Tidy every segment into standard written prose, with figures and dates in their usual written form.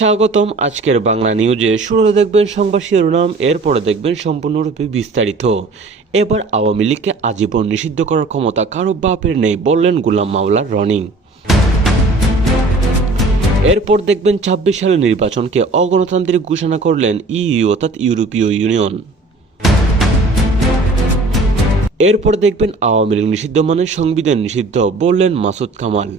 স্বাগতম আজকের বাংলা নিউজে। শুরুতে দেখবেন সংবাদ শিরোনাম, এরপরে দেখবেন সম্পূর্ণরূপে বিস্তারিত। এবার আওয়ামী লীগকে আজীবন নিষিদ্ধ করার ক্ষমতা কারো বাপের নেই, বললেন গোলাম মাওলা রনি। এরপর দেখবেন ২৬ সালের নির্বাচনকে অগণতান্ত্রিক ঘোষণা করলেন ইইউ অর্থাৎ ইউরোপীয় ইউনিয়ন। এরপর দেখবেন আওয়ামী লীগ নিষিদ্ধ মানে সংবিধান নিষিদ্ধ, বললেন মাসুদ কামাল।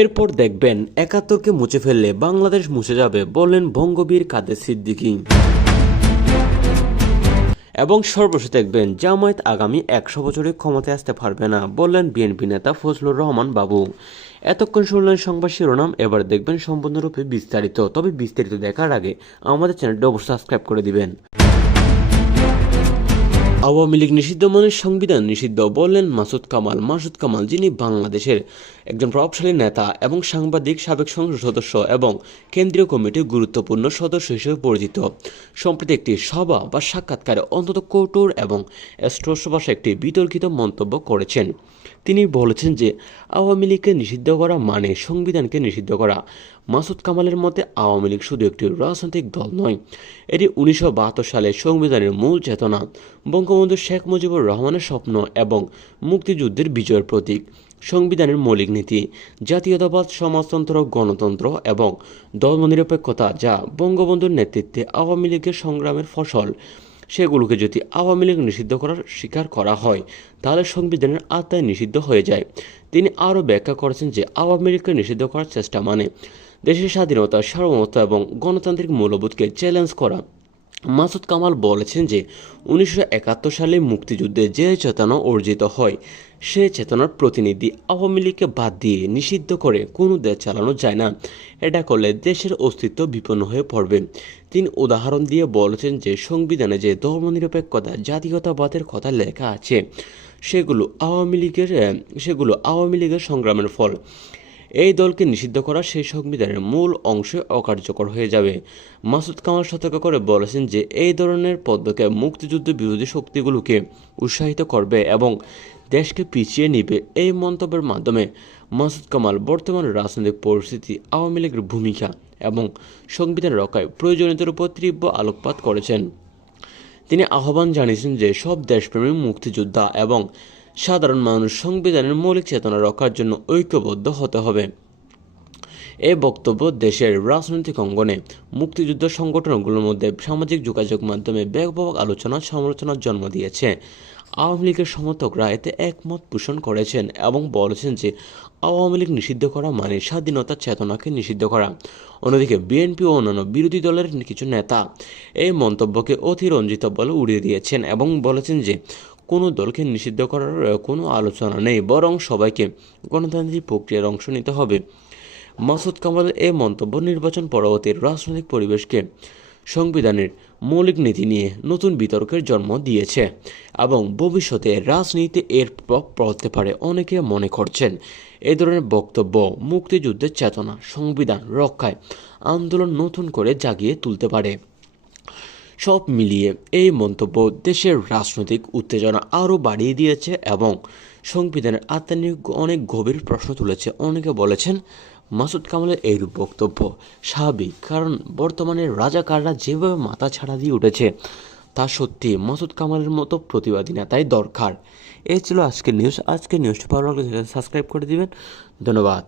এরপর দেখবেন ৭১কে মুছে ফেললে বাংলাদেশ মুছে যাবে, বললেন বঙ্গবীর কাদের সিদ্দিকী। এবং সর্বশেষ দেখবেন জামায়াত আগামী ১০০ বছরে ক্ষমতায় আসতে পারবে না, বললেন বিএনপি নেতা ফজলুর রহমান বাবু। এতক্ষণ শুনলেন সংবাদ শিরোনাম, এবার দেখবেন সম্পূর্ণরূপে বিস্তারিত। তবে বিস্তারিত দেখার আগে আমাদের চ্যানেলটি অবশ্যই সাবস্ক্রাইব করে দিবেন। আওয়ামী লীগ নিষিদ্ধ মানে সংবিধান নিষিদ্ধ, বললেন মাসুদ কামাল, যিনি বাংলাদেশের একজন প্রভাবশালী নেতা এবং সাংবাদিক, সাবেক সংসদ সদস্য এবং কেন্দ্রীয় কমিটির গুরুত্বপূর্ণ সদস্য হিসেবে পরিচিত। সম্প্রতি একটি সভা বা সাক্ষাৎকারে অন্তত কঠোর এবং স্পষ্ট ভাষায় একটি বিতর্কিত মন্তব্য করেছেন। তিনি বলেছেন যে আওয়ামী লীগকে নিষিদ্ধ করা মানে সংবিধানকে নিষিদ্ধ করা। মাসুদ কামালের মতে আওয়ামী লীগ শুধু একটি রাজনৈতিক দল নয়, এটি ১৯৭২ সালে সংবিধানের মূল চেতনা, বঙ্গবন্ধু শেখ মুজিবুর রহমানের স্বপ্ন এবং মুক্তিযুদ্ধের বিজয়ের প্রতীক। সংবিধানের মৌলিক নীতি জাতীয়তাবাদ, সমাজতন্ত্র, গণতন্ত্র এবং ধর্মনিরপেক্ষতা, যা বঙ্গবন্ধুর নেতৃত্বে আওয়ামী লীগের সংগ্রামের ফসল, সেগুলোকে যদি আওয়ামী লীগ নিষিদ্ধ করার স্বীকার করা হয় তাহলে সংবিধানের আত্মায় নিষিদ্ধ হয়ে যায়। তিনি আরও ব্যাখ্যা করেছেন যে আওয়ামী লীগকে নিষিদ্ধ করার চেষ্টা মানে দেশের স্বাধীনতা, সার্বভৌমত্ব এবং গণতান্ত্রিক মূল্যবোধকে চ্যালেঞ্জ করা। মাসুদ কামাল বলেছেন যে ১৯৭১ সালে মুক্তিযুদ্ধে যে চেতনা অর্জিত হয় সে চেতনার প্রতিনিধি আওয়ামী লীগকে বাদ দিয়ে নিষিদ্ধ করে কোনো দেশ চালানো যায় না। এটা করলে দেশের অস্তিত্ব বিপন্ন হয়ে পড়বে। তিনি উদাহরণ দিয়ে বলেছেন যে সংবিধানে যে ধর্মনিরপেক্ষতা, জাতীয়তাবাদের কথা লেখা আছে সেগুলো আওয়ামী লীগের সংগ্রামের ফল। এই দলকে নিষিদ্ধ করা সেই সংবিধানের মূল অংশে অকার্যকর হয়ে যাবে। মাসুদ কামাল সতর্ক করে বলেছেন যে এই ধরনের পদক্ষেপ মুক্তিযুদ্ধ বিরোধী শক্তিগুলোকে উৎসাহিত করবে এবং দেশকে পিছিয়ে নিবে। এই মন্তব্যের মাধ্যমে মাসুদ কামাল বর্তমান রাজনৈতিক পরিস্থিতি, আওয়ামী লীগের ভূমিকা এবং সংবিধান রক্ষায় প্রয়োজনীয়তার উপর তীব্র আলোকপাত করেছেন। তিনি আহ্বান জানিয়েছেন যে সব দেশপ্রেমী, মুক্তিযোদ্ধা এবং সাধারণ মানুষ সংবিধানের মৌলিক চেতনা রক্ষার জন্য ঐক্যবদ্ধ হতে হবে। এই বক্তব্য দেশের রাজনৈতিক অঙ্গনে মুক্তিযুদ্ধ সংগঠনগুলোর মধ্যে সামাজিক যোগাযোগ মাধ্যমে ব্যাপক আলোচনা সমালোচনার জন্ম দিয়েছে। আওয়ামী লীগের সমর্থকরা এতে একমত পোষণ করেছেন এবং বলেছেন যে আওয়ামী লীগ নিষিদ্ধ করা মানে স্বাধীনতার চেতনাকে নিষিদ্ধ করা। অন্যদিকে বিএনপি ও অন্যান্য বিরোধী দলের কিছু নেতা এই মন্তব্যকে অতিরঞ্জিত বলে উড়িয়ে দিয়েছেন এবং বলেছেন যে কোনো দলকে নিষিদ্ধ করার কোনো আলোচনা নেই, বরং সবাইকে গণতান্ত্রিক প্রক্রিয়ার অংশ নিতে হবে। মাসুদ কামালের এই মন্তব্য নির্বাচন পরবর্তী রাজনৈতিক পরিবেশকে সংবিধানের মৌলিক নীতি নিয়ে নতুন বিতর্কের জন্ম দিয়েছে এবং ভবিষ্যতে রাজনীতিতে এর প্রভাব পড়তে পারে। অনেকে মনে করছেন এই ধরনের বক্তব্য মুক্তিযুদ্ধের চেতনা, সংবিধান রক্ষায় আন্দোলন নতুন করে জাগিয়ে তুলতে পারে। সব মিলিয়ে এই মন্তব্য দেশের রাজনৈতিক উত্তেজনা আরও বাড়িয়ে দিয়েছে এবং সংবিধানের আত্মা নিয়ে অনেক গভীর প্রশ্ন তুলেছে। অনেকে বলেছেন মাসুদ কামালের এই বক্তব্য স্বাভাবিক, কারণ বর্তমানে রাজাকাররা যেভাবে মাথা ছাড়া দিয়ে উঠেছে তা সত্যি মাসুদ কামালের মতো প্রতিবাদী নেতাই দরকার। এই ছিল আজকের নিউজটি ভালো লাগলে সাবস্ক্রাইব করে দিবেন। ধন্যবাদ।